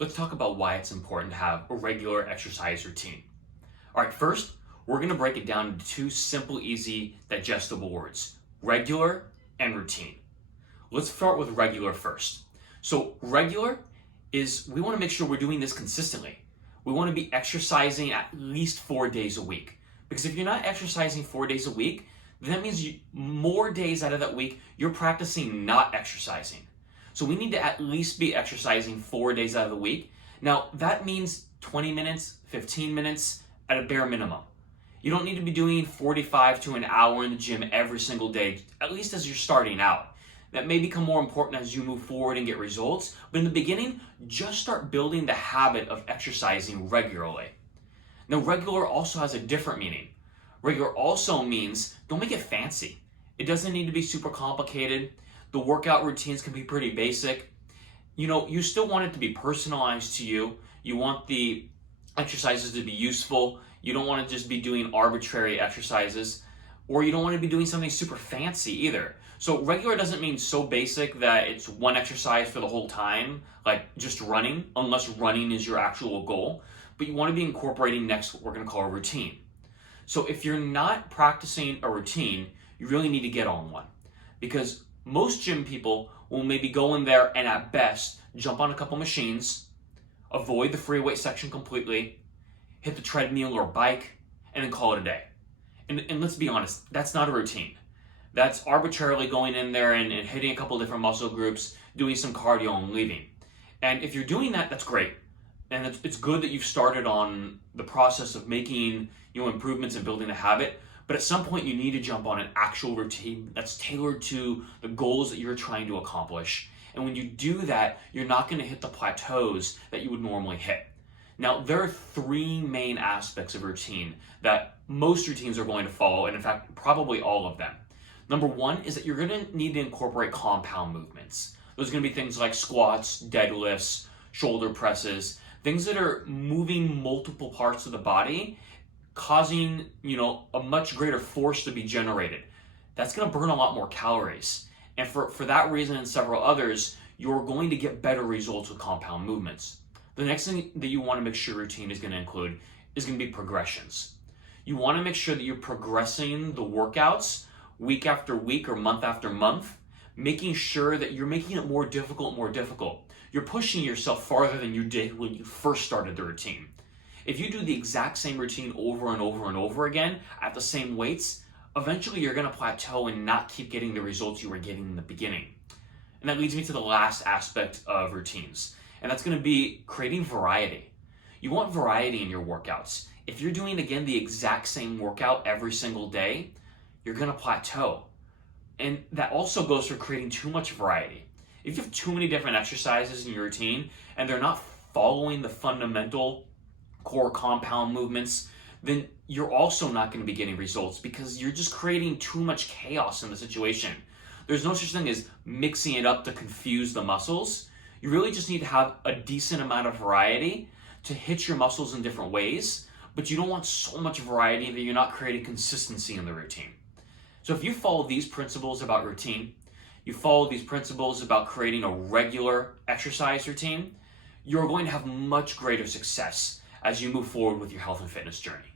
let's talk about why it's important to have a regular exercise routine. All right, first, we're going to break it down into two simple, easy, digestible words: regular and routine. Let's start with regular first. So, regular is we want to make sure we're doing this consistently. We want to be exercising at least 4 days a week. Because if you're not exercising 4 days a week, then that means more days out of that week, you're practicing not exercising. So we need to at least be exercising 4 days out of the week. Now, that means 20 minutes, 15 minutes at a bare minimum. You don't need to be doing 45 to an hour in the gym every single day, at least as you're starting out. That may become more important as you move forward and get results, but in the beginning, just start building the habit of exercising regularly. Now, regular also has a different meaning. Regular also means don't make it fancy. It doesn't need to be super complicated. The workout routines can be pretty basic. You still want it to be personalized to you. You want the exercises to be useful. You don't want to just be doing arbitrary exercises, or you don't want to be doing something super fancy either. So regular doesn't mean so basic that it's one exercise for the whole time, like just running, unless running is your actual goal. But you want to be incorporating next what we're going to call a routine. So if you're not practicing a routine, you really need to get on one. Because most gym people will maybe go in there and at best jump on a couple machines, avoid the free weight section completely, hit the treadmill or bike, and then call it a day. And let's be honest, that's not a routine. That's arbitrarily going in there and hitting a couple different muscle groups, doing some cardio and leaving. And if you're doing that, that's great. And it's good that you've started on the process of making improvements and building a habit. But at some point, you need to jump on an actual routine that's tailored to the goals that you're trying to accomplish. And when you do that, you're not going to hit the plateaus that you would normally hit. Now, there are three main aspects of routine that most routines are going to follow, and in fact, probably all of them. Number one is that you're going to need to incorporate compound movements. Those are going to be things like squats, deadlifts, shoulder presses, things that are moving multiple parts of the body, causing, a much greater force to be generated. That's going to burn a lot more calories. And for that reason and several others, you're going to get better results with compound movements. The next thing that you want to make sure your routine is going to include is going to be progressions. You want to make sure that you're progressing the workouts week after week or month after month, making sure that you're making it more difficult. You're pushing yourself farther than you did when you first started the routine. If you do the exact same routine over and over and over again at the same weights, eventually you're going to plateau and not keep getting the results you were getting in the beginning. And that leads me to the last aspect of routines, and that's going to be creating variety. You want variety in your workouts. If you're doing, again, the exact same workout every single day, you're going to plateau. And that also goes for creating too much variety. If you have too many different exercises in your routine and they're not following the fundamental core compound movements, then you're also not going to be getting results because you're just creating too much chaos in the situation. There's no such thing as mixing it up to confuse the muscles. You really just need to have a decent amount of variety to hit your muscles in different ways, but you don't want so much variety that you're not creating consistency in the routine. So if you follow these principles about routine, you follow these principles about creating a regular exercise routine, you're going to have much greater success as you move forward with your health and fitness journey.